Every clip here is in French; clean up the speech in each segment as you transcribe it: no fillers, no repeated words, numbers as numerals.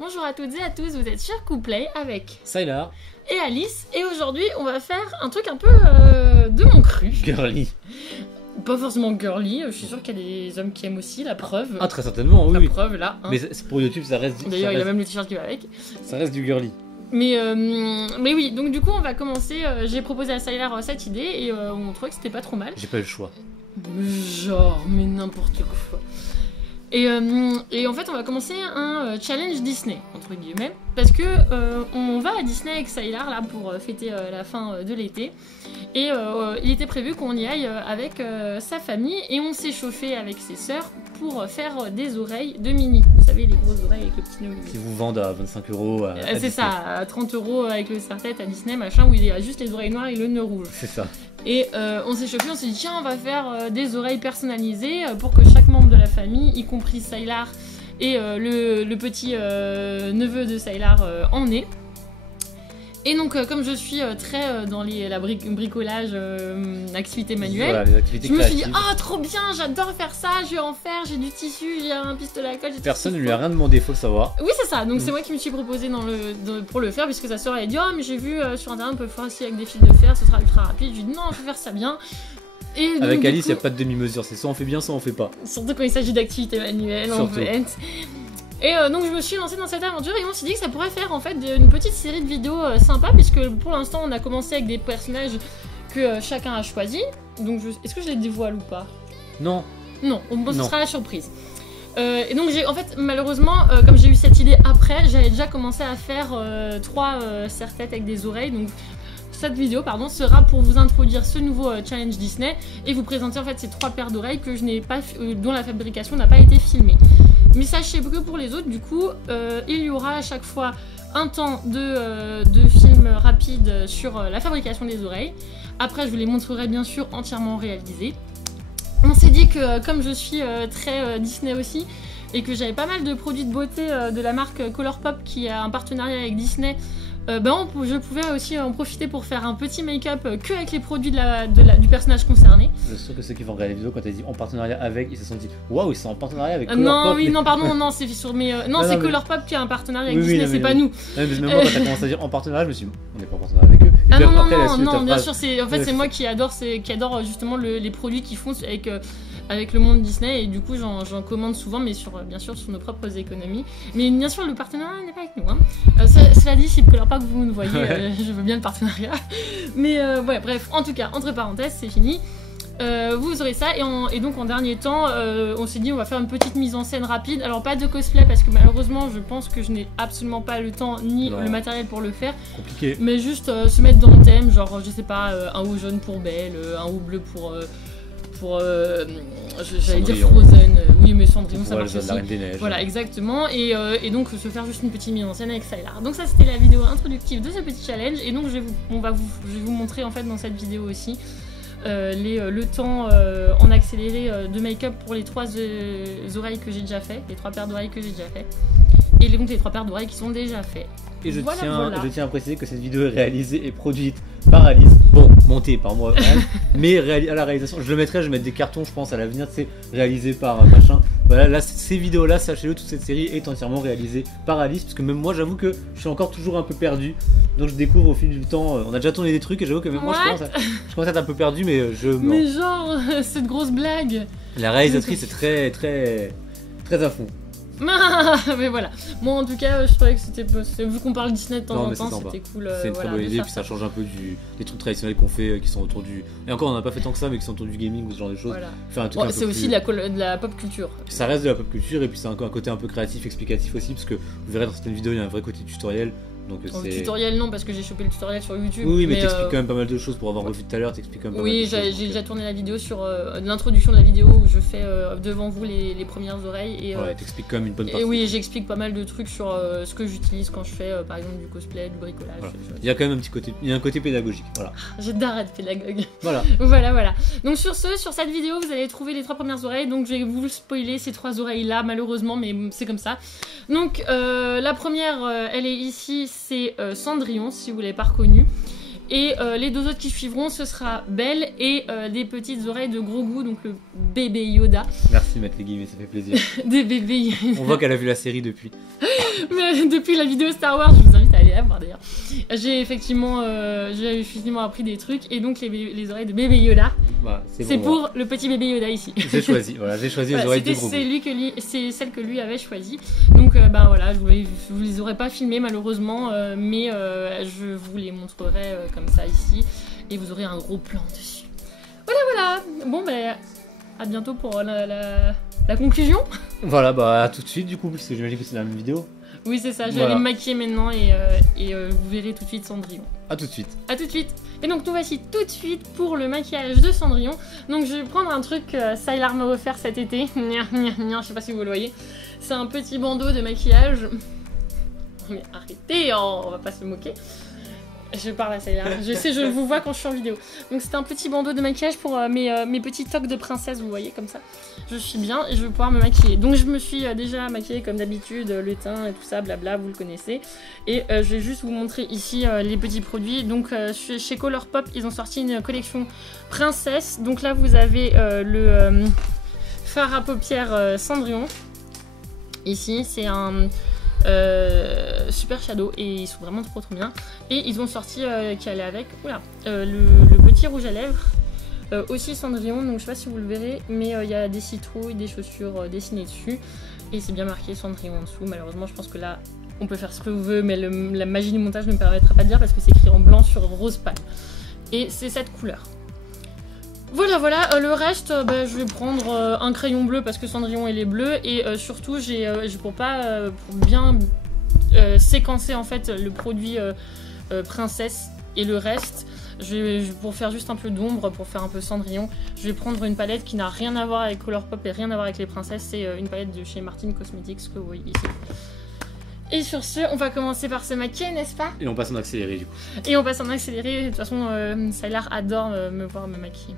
Bonjour à toutes et à tous, vous êtes sur Couplet avec Sylar et Alice, et aujourd'hui on va faire un truc un peu de mon cru. Girly. Pas forcément girly, je suis sûre qu'il y a des hommes qui aiment aussi, la preuve. Ah, très certainement, oui. La preuve là. Hein. Mais pour YouTube, ça reste. D'ailleurs, il y a même le t-shirt qui va avec. Ça reste du girly. Mais oui, donc du coup on va commencer. J'ai proposé à Sylar cette idée et on trouvait que c'était pas trop mal. J'ai pas eu le choix. Mais n'importe quoi. Et en fait, on va commencer un challenge Disney, entre guillemets, parce que on va à Disney avec Sylar là pour fêter la fin de l'été. Et il était prévu qu'on y aille avec sa famille et on s'est chauffé avec ses sœurs pour faire des oreilles de Minnie. Vous savez, les grosses oreilles avec le petit nœud. Qui vous vendent à 25 €. C'est ça, à 30 € avec le serre-tête à Disney, machin, où il y a juste les oreilles noires et le nœud rouge. C'est ça. Et on s'est chauffé, on s'est dit tiens, on va faire des oreilles personnalisées pour que chaque membre de la famille, y compris Sylar et le petit neveu de Sylar, en ait. Et donc comme je suis très dans la bricolage, activité manuelle, voilà, les activités je me suis dit créatives. ah trop bien, j'adore faire ça, je vais en faire, j'ai du tissu, j'ai un pistolet à colle. Personne ne lui a rien demandé, faut le savoir. Oui c'est ça, donc c'est moi qui me suis proposé pour le faire, puisque sa soeur elle a dit oh mais j'ai vu sur internet on peut faire aussi avec des fils de fer, ce sera ultra rapide. Je lui ai dit non, je vais faire ça bien. Et donc, avec Alice, il coup, n'y a pas de demi-mesure, c'est soit on fait bien, soit on fait pas. surtout quand il s'agit d'activités manuelles, en fait. Et donc je me suis lancée dans cette aventure et on s'est dit que ça pourrait faire en fait une petite série de vidéos sympa, puisque pour l'instant on a commencé avec des personnages que chacun a choisi. Donc est-ce que je les dévoile ou pas? Non. Non, ce sera la surprise. Et donc en fait malheureusement comme j'ai eu cette idée après, j'avais déjà commencé à faire 3 serre-têtes avec des oreilles. Donc cette vidéo sera pour vous introduire ce nouveau challenge Disney et vous présenter en fait ces 3 paires d'oreilles que je n'ai pas dont la fabrication n'a pas été filmée. Mais sachez que pour les autres, du coup, il y aura à chaque fois un temps de film rapide sur la fabrication des oreilles. Après, je vous les montrerai bien sûr entièrement réalisées. On s'est dit que comme je suis très Disney aussi, et que j'avais pas mal de produits de beauté de la marque Colourpop qui a un partenariat avec Disney, je pouvais aussi en profiter pour faire un petit make-up que avec les produits du personnage concerné. Je suis sûr que ceux qui vont regarder la vidéo, quand tu as dit en partenariat avec, ils se sont dit waouh, ils sont en partenariat avec Non, Colourpop. non, c'est sur mes. C'est Colourpop qui a un partenariat avec Disney, c'est pas nous. Mais moi, quand t'as commencé à dire en partenariat, je me suis dit, on n'est pas en partenariat avec eux. Et puis non, bien sûr, c'est moi qui adore justement les produits qu'ils font avec le monde Disney, et du coup j'en commande souvent, mais bien sûr sur nos propres économies. Mais bien sûr le partenariat n'est pas avec nous. Cela dit, si Colourpop vous me voyez, je veux bien le partenariat. Mais ouais, bref, en tout cas, entre parenthèses, c'est fini. Vous aurez ça, et donc en dernier temps, on s'est dit on va faire une petite mise en scène rapide. Alors pas de cosplay parce que malheureusement je pense que je n'ai absolument pas le temps ni le matériel pour le faire. Compliqué. Mais juste se mettre dans le thème, genre je sais pas, un haut jaune pour Belle, un haut bleu pour j'allais dire Frozen, oui mais Cendrillon ça marche aussi. La Reine des Neiges. Voilà exactement, et donc se faire juste une petite mise en scène avec Sylar. Donc ça c'était la vidéo introductive de ce petit challenge, et donc je vais vous montrer en fait dans cette vidéo aussi le temps en accéléré de make-up pour les 3 oreilles que j'ai déjà fait, les 3 paires d'oreilles que j'ai déjà fait, et donc les 3 paires d'oreilles qui sont déjà faites. Et je tiens à préciser que cette vidéo est réalisée et produite par Alice. Bon, montée par moi, mais à la réalisation, je vais mettre des cartons, je pense, à l'avenir, c'est réalisé par machin. Voilà, là, ces vidéos-là, sachez-le, toute cette série est entièrement réalisée par Alice, parce que même moi, j'avoue que je suis encore toujours un peu perdu. Donc je découvre au fil du temps, on a déjà tourné des trucs, et j'avoue que même moi, je commence à être un peu perdu, mais Mais genre, cette grosse blague. La réalisatrice est très à fond. Mais voilà, moi en tout cas je trouvais que c'était vu qu'on parle Disney de temps en temps, c'était cool. C'est une très bonne idée, puis ça change un peu des trucs traditionnels qu'on fait qui sont autour du. Et encore on n'a pas fait tant que ça, mais qui sont autour du gaming ou ce genre de choses. Voilà. Faire un truc c'est aussi de la pop culture. Ça reste de la pop culture, et puis c'est un côté un peu créatif, explicatif aussi, parce que vous verrez dans certaines vidéos il y a un vrai côté tutoriel. Donc tutoriel non, parce que j'ai chopé le tutoriel sur YouTube. Oui, mais t'expliques quand même pas mal de choses pour avoir revu tout à l'heure, t'expliques quand même pas mal de choses. Oui, j'ai déjà tourné la vidéo sur l'introduction de la vidéo où je fais devant vous les premières oreilles. Et t'expliques quand même une bonne partie. Et oui, j'explique pas mal de trucs sur ce que j'utilise quand je fais par exemple du cosplay, du bricolage. Voilà. Il y a quand même un côté pédagogique, voilà. J'adore être pédagogue. Voilà. Voilà. Donc sur cette vidéo, vous allez trouver les 3 premières oreilles. Donc je vais vous spoiler ces 3 oreilles là, malheureusement, mais c'est comme ça. Donc la première, elle est ici, c'est Cendrillon, si vous l'avez pas reconnu. Et les 2 autres qui suivront, ce sera Belle et des petites oreilles de gros goût, donc le bébé Yoda. Merci de mettre les guillemets, ça fait plaisir. Des bébés. On voit qu'elle a vu la série depuis. Mais depuis la vidéo Star Wars, je vous invite à aller la voir d'ailleurs. J'ai effectivement appris des trucs et donc les oreilles de bébé Yoda. Bah, c'est pour le petit bébé Yoda ici. J'ai choisi, les oreilles de gros. C'est celle que lui avait choisie. Donc bah voilà, je vous les aurais pas filmées malheureusement, mais je vous les montrerai comme ça ici et vous aurez un gros plan dessus. Voilà. Bon bah à bientôt pour la conclusion. Voilà, bah à tout de suite du coup, parce que j'imagine que c'est la même vidéo. Oui, c'est ça, je vais aller me maquiller maintenant et vous verrez tout de suite Cendrillon. A tout de suite. A tout de suite. Et donc nous voici tout de suite pour le maquillage de Cendrillon. Donc je vais prendre un truc que Sylar m'a offert cet été. Je sais pas si vous le voyez. C'est un petit bandeau de maquillage. Mais arrêtez, on va pas se moquer. Je parle à Sylar. Je sais, je vous vois quand je suis en vidéo. Donc c'est un petit bandeau de maquillage pour mes petits tocs de princesse, vous voyez, comme ça. Je suis bien et je vais pouvoir me maquiller. Donc je me suis déjà maquillée comme d'habitude, le teint et tout ça, blabla, vous le connaissez. Et je vais juste vous montrer ici les petits produits. Donc chez Colourpop, ils ont sorti une collection princesse. Donc là, vous avez le fard à paupières Cendrillon. Ici, c'est un... super shadow et ils sont vraiment trop bien et ils ont sorti qui allait avec le petit rouge à lèvres aussi Cendrillon, donc je sais pas si vous le verrez mais il y a des citrouilles, des chaussures dessinées dessus et c'est bien marqué Cendrillon en dessous. Malheureusement je pense que là on peut faire ce que vous voulez mais la magie du montage ne me permettra pas de dire parce que c'est écrit en blanc sur rose pâle et c'est cette couleur. Voilà, le reste, je vais prendre un crayon bleu parce que Cendrillon elle est bleue et surtout pour bien séquencer en fait le produit princesse et le reste, pour faire juste un peu d'ombre, pour faire un peu Cendrillon, je vais prendre une palette qui n'a rien à voir avec Colourpop et rien à voir avec les princesses, c'est une palette de chez Martin Cosmetics que vous voyez ici. Et sur ce, on va commencer par se maquiller, n'est-ce pas? Et on passe en accéléré du coup. Et on passe en accéléré, de toute façon Sylar adore me voir me maquiller.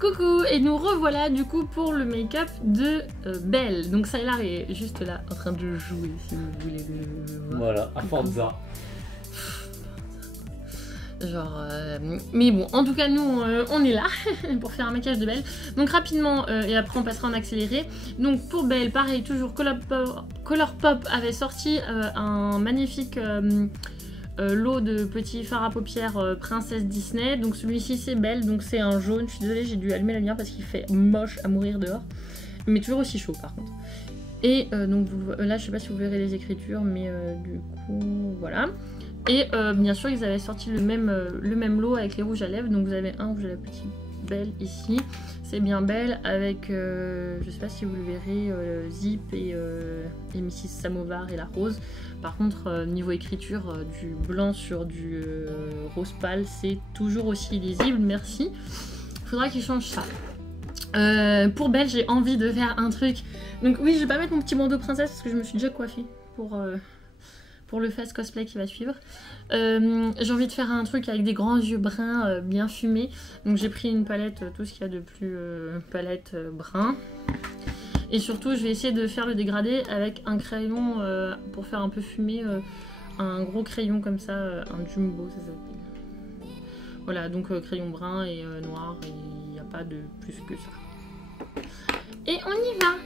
Coucou, et nous revoilà du coup pour le make-up de Belle. Donc Sylar est juste là en train de jouer si vous voulez le voir. Voilà, à Forza. Genre, mais bon, en tout cas nous on est là pour faire un maquillage de Belle. Donc rapidement et après on passera en accéléré. Donc pour Belle, pareil, toujours Colourpop avait sorti un magnifique lot de petits fards à paupières princesse Disney. Donc celui-ci c'est Belle, donc c'est un jaune. Je suis désolée, j'ai dû allumer la lumière parce qu'il fait moche à mourir dehors, mais toujours aussi chaud par contre. Et donc là je sais pas si vous verrez les écritures, mais du coup voilà. Et bien sûr ils avaient sorti le même lot avec les rouges à lèvres. Donc vous avez un rouge à lèvres petit Belle ici, c'est bien Belle avec je sais pas si vous le verrez, Zip et Mrs Samovar et la rose. Par contre niveau écriture, du blanc sur du rose pâle, c'est toujours aussi lisible, merci. Faudra qu'ils changent ça. Pour Belle, j'ai envie de faire un truc. Donc oui, je vais pas mettre mon petit bandeau princesse parce que je me suis déjà coiffée pour le fast cosplay qui va suivre. J'ai envie de faire un truc avec des grands yeux bruns bien fumés. Donc j'ai pris une palette, tout ce qu'il y a de plus palette brun. Et surtout je vais essayer de faire le dégradé avec un crayon pour faire un peu fumé, un gros crayon comme ça, un jumbo ça s'appelle. Voilà, donc crayon brun et noir, et il n'y a pas de plus que ça. Et on y va!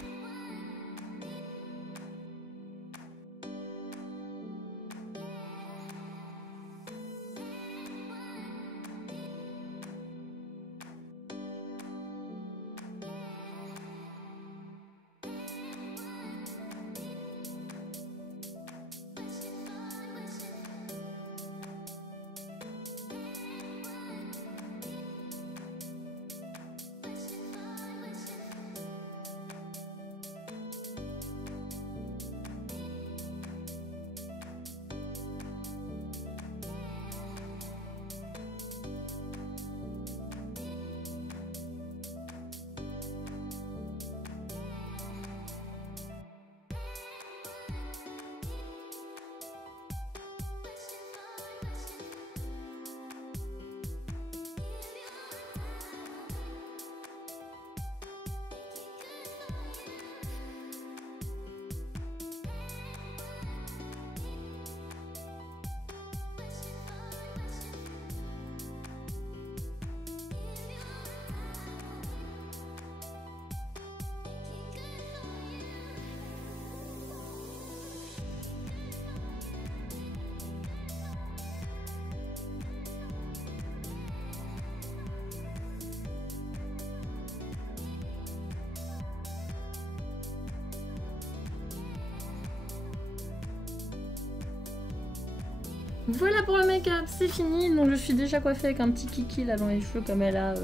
Voilà pour le make-up, c'est fini. Donc je suis déjà coiffée avec un petit kiki là dans les cheveux comme elle a,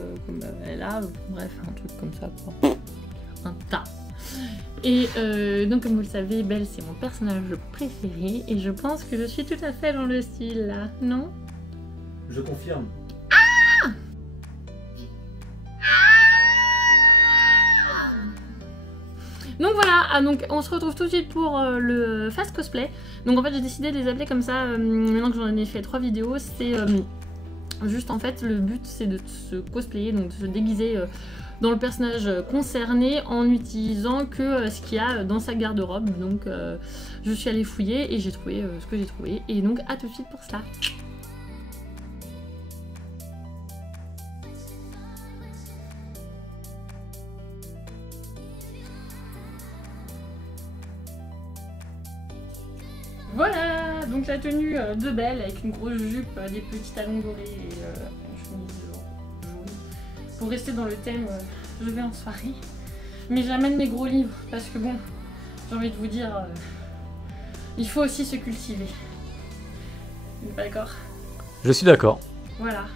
bref, un truc comme ça quoi. Un tas. Et donc comme vous le savez, Belle c'est mon personnage préféré et je pense que je suis tout à fait dans le style là, non? Je confirme. Donc voilà, donc on se retrouve tout de suite pour le fast cosplay. Donc en fait j'ai décidé de les appeler comme ça, maintenant que j'en ai fait 3 vidéos, c'est juste en fait le but c'est de se cosplayer, donc de se déguiser dans le personnage concerné en utilisant que ce qu'il y a dans sa garde-robe. Donc je suis allée fouiller et j'ai trouvé ce que j'ai trouvé. Et donc à tout de suite pour cela. Voilà, donc la tenue de Belle avec une grosse jupe, des petits talons dorés et une chemise jaune. Pour rester dans le thème, je vais en soirée. Mais j'amène mes gros livres parce que bon, j'ai envie de vous dire, il faut aussi se cultiver. Vous n'êtes pas d'accord? Je suis d'accord. Voilà.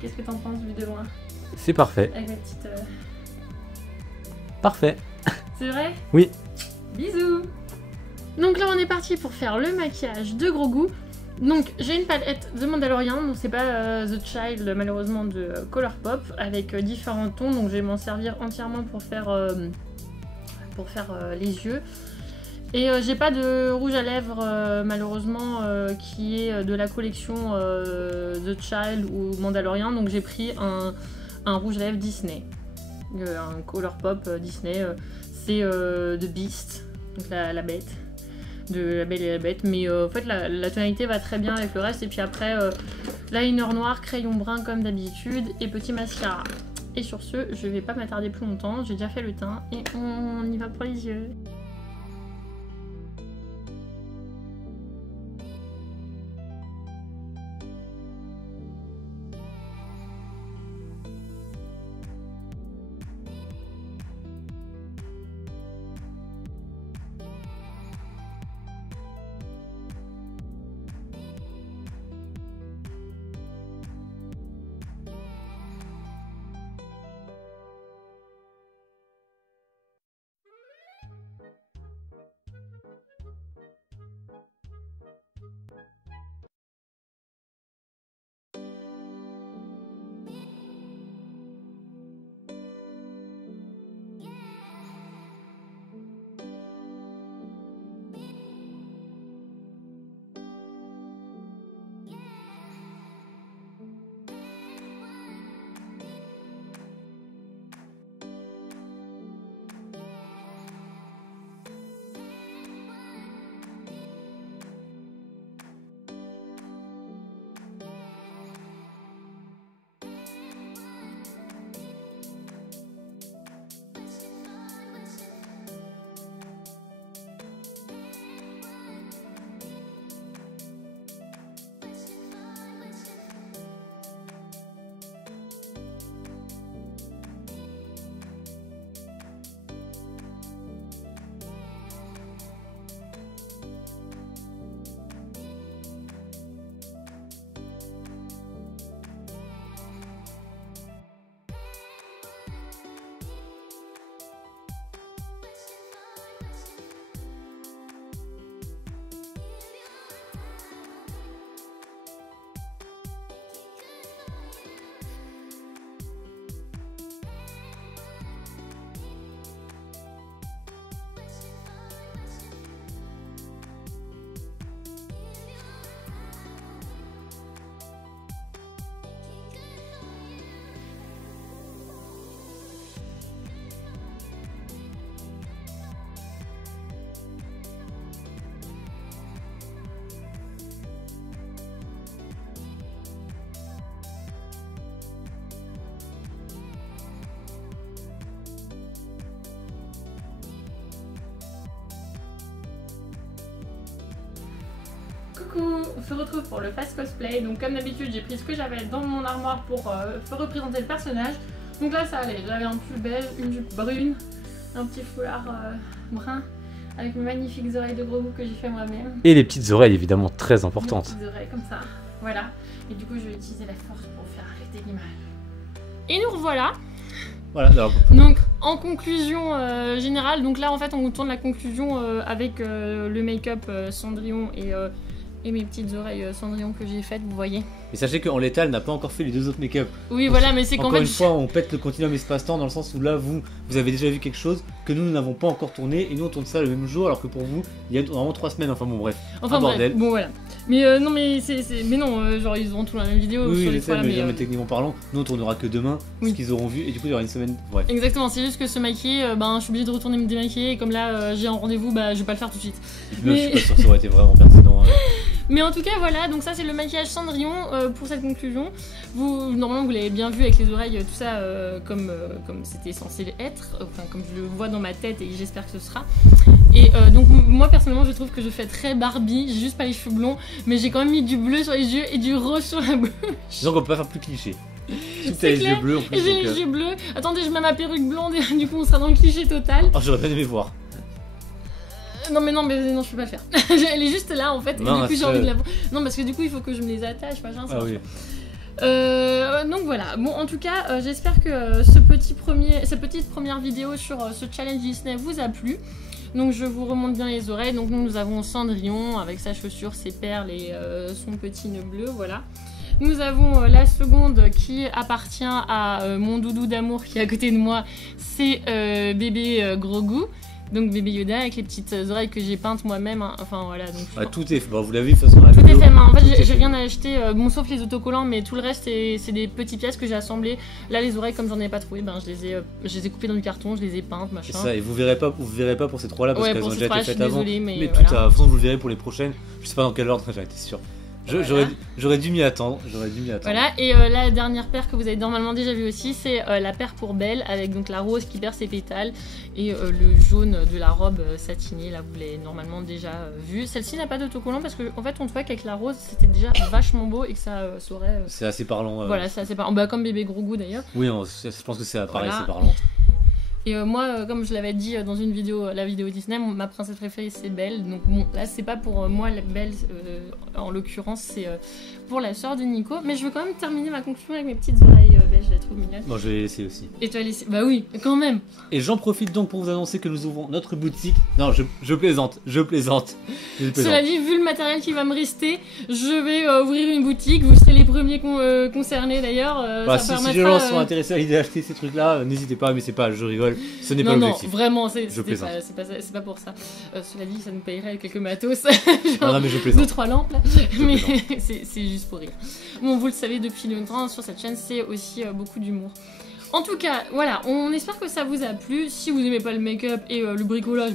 Qu'est-ce que t'en penses vu de loin? C'est parfait. Avec ma petite... Parfait. C'est vrai? Oui. Bisous. Donc là on est parti pour faire le maquillage de Grogu. Donc j'ai une palette de Mandalorian, donc c'est pas The Child malheureusement de Colourpop, avec différents tons, donc je vais m'en servir entièrement pour faire les yeux. Et j'ai pas de rouge à lèvres malheureusement qui est de la collection The Child ou Mandalorian, donc j'ai pris un rouge à lèvres Disney, un Colourpop Disney, c'est The Beast, donc la bête. De La Belle et la Bête, mais en fait la tonalité va très bien avec le reste. Et puis après liner noir, crayon brun comme d'habitude et petit mascara. Et sur ce, je vais pas m'attarder plus longtemps, j'ai déjà fait le teint et on y va pour les yeux. Coucou, on se retrouve pour le fast cosplay. Donc comme d'habitude j'ai pris ce que j'avais dans mon armoire pour représenter le personnage. Donc là ça allait, j'avais un pull beige, une jupe brune, un petit foulard brun avec mes magnifiques oreilles de gros bout que j'ai fait moi-même. Et les petites oreilles évidemment très importantes. Les petites oreilles comme ça, voilà. Et du coup je vais utiliser la force pour faire arrêter l'image. Et nous revoilà. Voilà, alors... Donc en conclusion générale, donc là en fait on tourne la conclusion avec le make-up Cendrillon et mes petites oreilles Cendrillon que j'ai faites, vous voyez. Et sachez qu'en l'état, elle n'a pas encore fait les 2 autres make-up. Oui, voilà, mais c'est qu'en fait... Encore une fois, on pète le continuum espace-temps dans le sens où là, vous avez déjà vu quelque chose que nous n'avons pas encore tourné et nous on tourne ça le même jour alors que pour vous, il y a vraiment 3 semaines. Enfin bon, bref. Enfin un bordel. Bon, voilà. Mais non, mais mais non, genre ils auront tout la même vidéo oui, sur les fois là, mais techniquement parlant, nous on tournera que demain, ce qu'ils auront vu et du coup il y aura une semaine. Bref. Exactement, c'est juste que se maquiller, je suis obligée de retourner me démaquiller et comme là j'ai un rendez-vous, je vais pas le faire tout de suite. Je suis pas sûr que ça aurait été vraiment pertinent. Mais en tout cas voilà, donc ça c'est le maquillage Cendrillon pour cette conclusion. Normalement vous l'avez bien vu avec les oreilles, tout ça comme c'était censé être, enfin comme je le vois dans ma tête et j'espère que ce sera. Et donc moi personnellement je trouve que je fais très Barbie, j'ai juste pas les cheveux blonds, mais j'ai quand même mis du bleu sur les yeux et du rose sur la bouche. Disons qu'on peut pas faire plus cliché. Tu as les yeux bleus en plus. J'ai les yeux bleus, attendez je mets ma perruque blonde et du coup on sera dans le cliché total. Oh j'aurais bien aimé voir. Non mais non je peux pas le faire. Elle est juste là en fait et non, du coup j'ai envie de la voir. Non parce que du coup il faut que je me les attache, machin. Ah oui. Donc voilà, bon en tout cas j'espère que cette petite première vidéo sur ce challenge Disney vous a plu. Donc je vous remonte bien les oreilles, donc nous avons Cendrillon avec sa chaussure, ses perles et son petit nœud bleu, voilà. Nous avons la seconde qui appartient à mon doudou d'amour qui est à côté de moi, c'est bébé Grogu. Donc bébé Yoda avec les petites oreilles que j'ai peintes moi-même, hein. Enfin voilà. Donc, tout est fait, vous l'avez vu de toute façon. Tout est fait main, en fait j'ai rien acheté, sauf les autocollants, mais tout le reste c'est des petites pièces que j'ai assemblées. Là les oreilles comme j'en ai pas trouvé, je les ai coupées dans du carton, je les ai peintes, machin. C'est ça, et vous verrez pas pour ces 3 là parce qu'elles ont déjà été faites avant. Mais tout à fond vous le verrez pour les prochaines, je sais pas dans quel ordre, j'en étais sûr. J'aurais dû m'y attendre. Voilà, et la dernière paire que vous avez normalement déjà vue aussi, c'est la paire pour Belle, avec donc la rose qui perd ses pétales et le jaune de la robe satinée, là vous l'avez normalement déjà vue. Celle-ci n'a pas d'autocollant parce qu'en fait on trouvait qu'avec la rose c'était déjà vachement beau et que ça saurait... C'est assez parlant. Voilà, c'est assez parlant, comme bébé Grogu d'ailleurs. Oui, je pense que c'est pareil, voilà. C'est parlant. Et moi, comme je l'avais dit dans une vidéo, la vidéo Disney, ma princesse préférée c'est Belle. Donc bon, là c'est pas pour moi Belle, en l'occurrence c'est pour la sœur de Nico. Mais je veux quand même terminer ma conclusion avec mes petites oreilles belles, je les trouve mignonnes. Bon, je vais les laisser aussi. Et tu vas laisser? Bah oui, quand même. Et j'en profite donc pour vous annoncer que nous ouvrons notre boutique. Non, je plaisante. Cela dit, vu le matériel qui va me rester, je vais ouvrir une boutique. Vous serez les premiers concernés d'ailleurs. Si les gens sont intéressés à l'idée d'acheter ces trucs-là, n'hésitez pas, mais c'est pas, je rigole. Ce n'est pas l'objectif. Non, vraiment, c'est pas pour ça. Cela dit, ça nous payerait quelques matos. Genre non, mais je plaisante. 2-3 lampes, là. Mais c'est juste pour rire. Bon, vous le savez depuis longtemps, sur cette chaîne, c'est aussi beaucoup d'humour. En tout cas, voilà, on espère que ça vous a plu. Si vous n'aimez pas le make-up et le bricolage,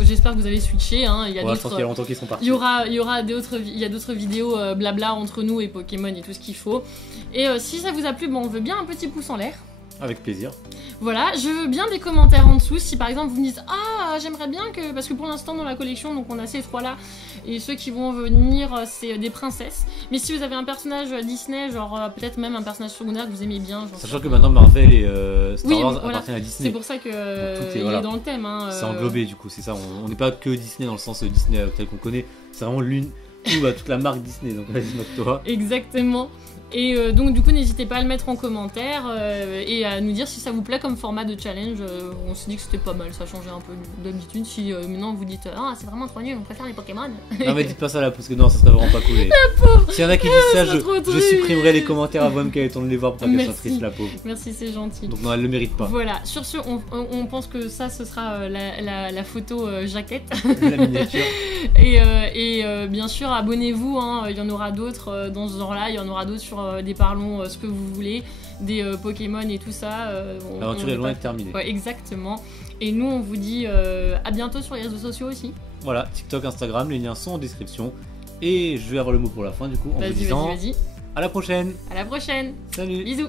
j'espère que vous avez switché. Hein. Je pense qu'il y a longtemps qu'ils sont partis. Il y a d'autres vidéos blabla entre nous et Pokémon et tout ce qu'il faut. Et si ça vous a plu, on veut bien un petit pouce en l'air. Avec plaisir. Voilà, je veux bien des commentaires en dessous si par exemple vous me dites ah j'aimerais bien que, parce que pour l'instant dans la collection donc on a ces 3 là et ceux qui vont venir c'est des princesses, mais si vous avez un personnage Disney, genre peut-être même un personnage secondaire que vous aimez bien, genre, sachant que maintenant Marvel et Star Wars appartiennent à Disney, c'est pour ça que il est dans le thème hein, c'est englobé du coup, c'est ça, on n'est pas que Disney dans le sens Disney tel qu'on connaît, c'est vraiment toute la marque Disney, donc vas-y moque-toi. Exactement. Et donc du coup n'hésitez pas à le mettre en commentaire et à nous dire si ça vous plaît comme format de challenge. On s'est dit que c'était pas mal, ça changeait un peu d'habitude. Si maintenant vous dites ah c'est vraiment trop nul, on préfère les Pokémon. Non mais dites pas ça là parce que non ça serait vraiment pas cool. La pauvre. S'il y en a qui disent ça, je supprimerai les commentaires avant même qu'elle ait le temps de les voir pour pas qu'elle soit triste, la pauvre. Merci, c'est gentil. Donc non elle le mérite pas. Voilà, sur ce on pense que ça ce sera la photo jaquette. La miniature. Et bien sûr abonnez-vous, hein, il y en aura d'autres dans ce genre là, il y en aura d'autres sur des parlons, ce que vous voulez, des Pokémon et tout ça. L'aventure est loin d'être terminée. Ouais, exactement. Et nous, on vous dit à bientôt sur les réseaux sociaux aussi. Voilà, TikTok, Instagram, les liens sont en description. Et je vais avoir le mot pour la fin du coup en vous disant vas-y. À la prochaine. À la prochaine. Salut. Bisous.